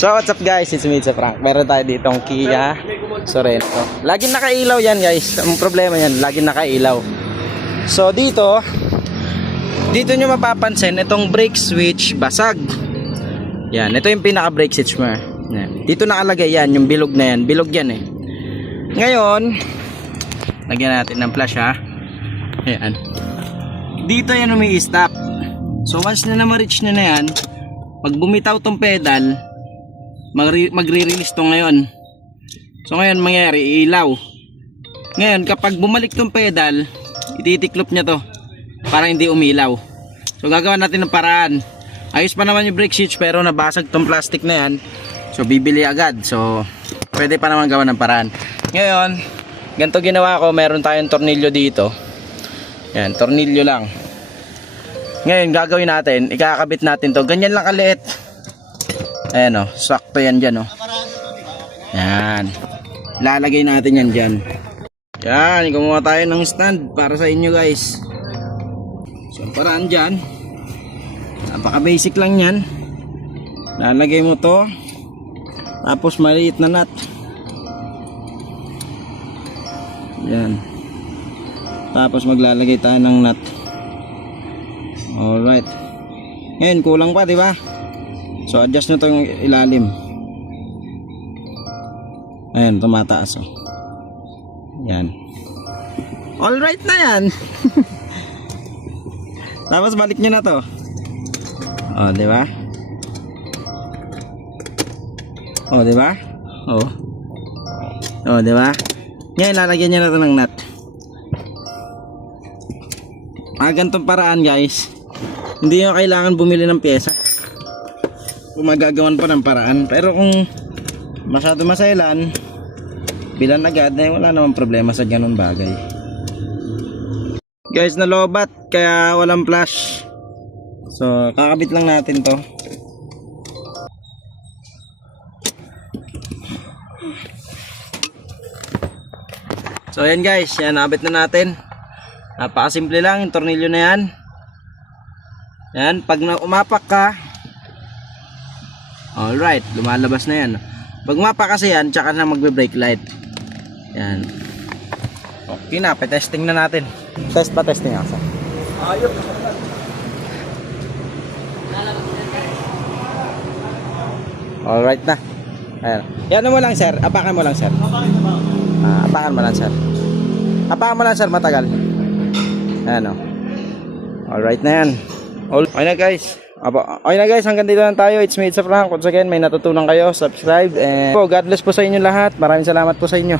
So what's up guys, it's me, it's Frank. Meron tayo ditong Kia Sorento. Laging nakailaw yan guys. Ang problema yan, laging nakailaw. So dito nyo mapapansin, itong brake switch basag. Yan, ito yung pinaka brake switch mo. Yan. Dito nakalagay yan, yung bilog na yan. Bilog yan eh. Ngayon, lagyan natin ng flash ha. Ayan. Dito yan umi-stop. So once na ma-reach na yan, pag bumitaw tong pedal, magre-release to ngayon. So ngayon mangyayari, ilaw. Ngayon kapag bumalik tong pedal, ititiklop niya to para hindi umilaw. So gagawa natin ng paraan. Ayos pa naman yung brake switch pero nabasag tong plastic na yan. So bibili agad. So pwede pa naman gawa ng paraan. Ngayon, ganito ginawa ko, meron tayong tornilyo dito. Yan, tornilyo lang. Ngayon gagawin natin, ikakabit natin to. Ganyan lang kaliit. Ayan o, sakto yan dyan o. Yan. Lalagay natin yan dyan. Yan, gumawa tayo ng stand para sa inyo guys. So paraan dyan, napaka basic lang yan. Lalagay mo to, tapos maliit na nut. Yan. Tapos maglalagay tayo ng nut. Alright. Ngayon kulang pa, di ba? So adjust nyo to yung ilalim. Ayan, tumataas oh. Yan. Alright na yan. Tapos balik nyo na to. Oh, di ba? Oh, di ba? Oh. Oh, di ba? Ngayon lalagyan nyo na to ng nut. Ganitong paraan guys, hindi nyo kailangan bumili ng pyesa kung magagawan pa ng paraan. Pero kung masyado masailan, bilan agad, eh, wala namang problema sa ganun bagay guys. Nalobat kaya walang flash, so kakabit lang natin to. So ayan guys, yan, nakabit na natin. Napakasimple lang yung tornilyo na yan. Yan, pag umapak ka, alright, lumalabas na yan. Pag umapak kasi yan, tsaka na magbe-brake light. Yan. Okay na, pa-testing na natin. Testing ako. Ayok. Alright na. Ayan. Yan mo lang sir, apakan mo lang sir. Apakan mo lang sir. Apakan mo lang sir, matagal. Ayan o. Alright na yan. Okay na guys. Okay na guys, hanggang dito lang tayo. It's me, it's Frank. Once again, may natutunan kayo. Subscribe and God bless po sa inyo lahat. Maraming salamat po sa inyo.